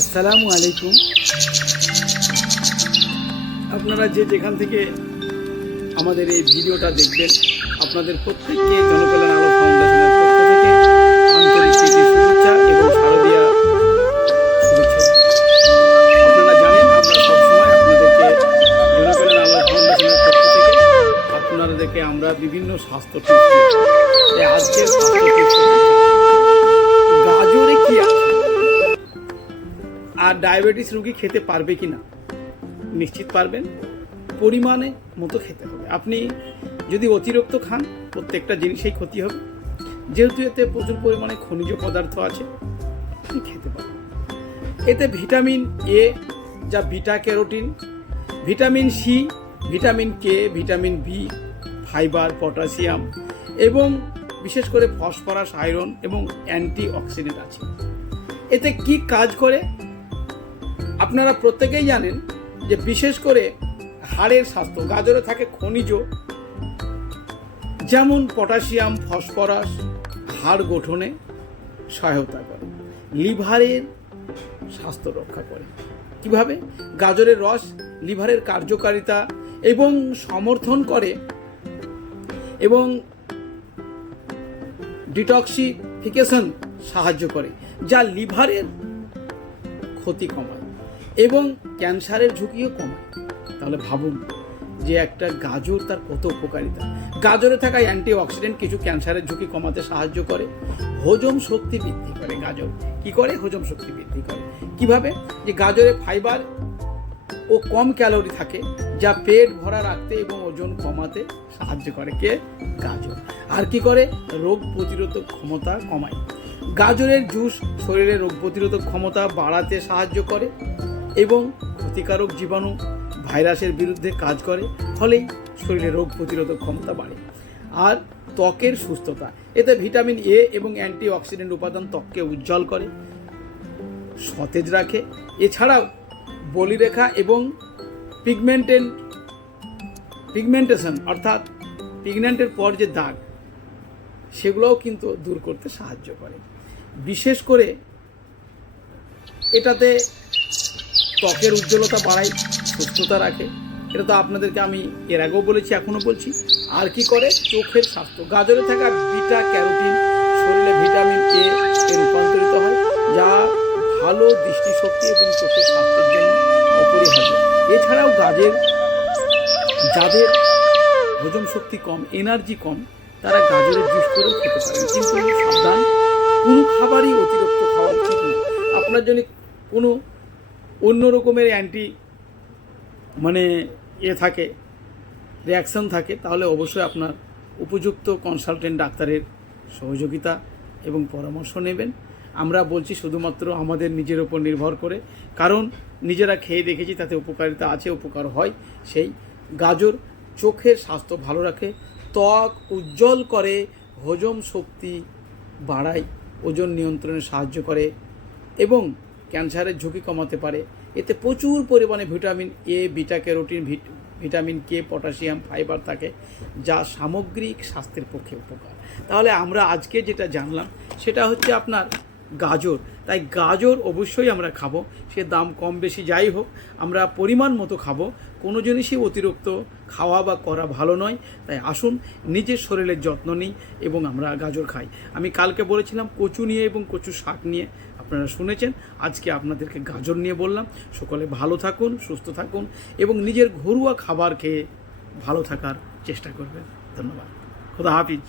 আসসালামু আলাইকুম। আপনারা যেখান থেকে আমাদের এই ভিডিওটা দেখবেন, আপনাদের প্রত্যেককে জনকল্যাণ আলো ফাউন্ডেশনের পক্ষ থেকে আন্তরিক প্রীতি শুভেচ্ছা এবং শারদীয়া শুভেচ্ছা। আপনারা জানেন আমরা সবসময় আপনাদেরকে জনকল্যাণ আলো ফাউন্ডেশনের পক্ষ থেকে আপনাদেরকে আমরা বিভিন্ন স্বাস্থ্য টিপস দিই। আজকের স্বাস্থ্য টিপস গাজরে কি আছে আর ডায়াবেটিস রোগী খেতে পারবে কি না? নিশ্চিত পারবেন। পরিমাণে মতো খেতে হবে। আপনি যদি অতিরিক্ত খান প্রত্যেকটা জিনিসেই ক্ষতি হবে। যেহেতু এতে প্রচুর পরিমাণে খনিজ পদার্থ আছে, আপনি খেতে পারেন। এতে ভিটামিন এ, যা beta carotene, vitamin C, vitamin K, vitamin B, fibre, potassium এবং বিশেষ করে ফসফরাস, আয়রন এবং অ্যান্টি অক্সিডেন্ট আছে। এতে কি কাজ করে আপনারা প্রত্যেকেই জানেন যে বিশেষ করে হাড়ের স্বাস্থ্য, গাজরে থাকে খনিজ যেমন পটাশিয়াম, ফসফরাস হাড় গঠনে সহায়তা করে, লিভারের স্বাস্থ্য রক্ষা করে। কিভাবে? গাজরের রস লিভারের কার্যকারিতা এবং সমর্থন করে এবং ডিটক্সিফিকেশন সাহায্য করে, যা লিভারের ক্ষতি কমায় এবং ক্যান্সারের ঝুঁকিও কমায়। তাহলে ভাবুন যে একটা গাজর তার কত উপকারিতা। গাজরে থাকা অ্যান্টি অক্সিডেন্ট কিছু ক্যান্সারের ঝুঁকি কমাতে সাহায্য করে, হজম শক্তি বৃদ্ধি করে। গাজর কি করে? হজম শক্তি বৃদ্ধি করে। কিভাবে? যে গাজরে ফাইবার ও কম ক্যালোরি থাকে, যা পেট ভরা রাখতে এবং ওজন কমাতে সাহায্য করে। কে? গাজর। আর কি করে? রোগ প্রতিরোধক ক্ষমতা কমায়। গাজরের জুস শরীরে রোগ প্রতিরোধক ক্ষমতা বাড়াতে সাহায্য করে এবং ক্ষতিকারক জীবাণু, ভাইরাসের বিরুদ্ধে কাজ করে, ফলেই শরীরে রোগ প্রতিরোধক ক্ষমতা বাড়ে। আর ত্বকের সুস্থতা, এতে ভিটামিন এ এবং অ্যান্টি অক্সিডেন্ট উপাদান ত্বককে উজ্জ্বল করে, সতেজ রাখে। এছাড়াও বলিরেখা এবং পিগমেন্টেশন অর্থাৎ প্রেগন্যান্টের পর যে দাগ, সেগুলোও কিন্তু দূর করতে সাহায্য করে। বিশেষ করে এটাতে ত্বকের উজ্জ্বলতা বাড়ায়, সুস্থতা রাখে। এটা তো আপনাদেরকে আমি এর আগেও বলেছি, এখনও বলছি। আর কি করে? চোখের স্বাস্থ্য, গাজরে থাকা বিটা ক্যারোটিন শরীরে ভিটামিন এ রূপান্তরিত হয়, যা ভালো দৃষ্টিশক্তি এবং চোখের স্বাস্থ্যের জন্য অপরিহার্য। এছাড়াও যাদের হজম শক্তি কম, এনার্জি কম, তারা গাজরের জুস করেও খেতে পারেন। কিন্তু সাবধান, কোনো খাবারই অতিরিক্ত খাওয়া উচিত না। আপনার যদি কোনো অন্য রকমের থাকে, রিয়াকশন থাকে, তাহলে অবশ্যই আপনার উপযুক্ত কনসালটেন্ট ডাক্তারের সহযোগিতা এবং পরামর্শ নেবেন। আমরা বলছি শুধুমাত্র আমাদের নিজের ওপর নির্ভর করে, কারণ নিজেরা খেয়ে দেখেছি তাতে উপকারিতা আছে, উপকার হয়। সেই গাজর চোখের স্বাস্থ্য ভালো রাখে, ত্বক উজ্জ্বল করে, হজম শক্তি বাড়ায়, ওজন নিয়ন্ত্রণে সাহায্য করে এবং ক্যান্সারের ঝুঁকি কমাতে পারে। এতে প্রচুর পরিমাণে vitamin A, beta carotene, vitamin K, potassium, fibre থাকে, যা সামগ্রিক স্বাস্থ্যের পক্ষে উপকার। তাহলে আমরা আজকে যেটা জানলাম সেটা হচ্ছে আপনার গাজর। তাই গাজর অবশ্যই আমরা খাবো, সে দাম কম বেশি যাই হোক, আমরা পরিমাণ মতো খাবো। কোনো জিনিসই অতিরিক্ত খাওয়া বা করা ভালো নয়। তাই আসুন নিজের শরীরের যত্ন নিই এবং আমরা গাজর খাই। আমি কালকে বলেছিলাম কচু নিয়ে এবং কচু শাক নিয়ে, আপনারা শুনেছেন। আজকে আপনাদেরকে গাজর নিয়ে বললাম। সকলে ভালো থাকুন, সুস্থ থাকুন এবং নিজের ঘরোয়া খাবার খেয়ে ভালো থাকার চেষ্টা করবেন। ধন্যবাদ। খোদা হাফিজ।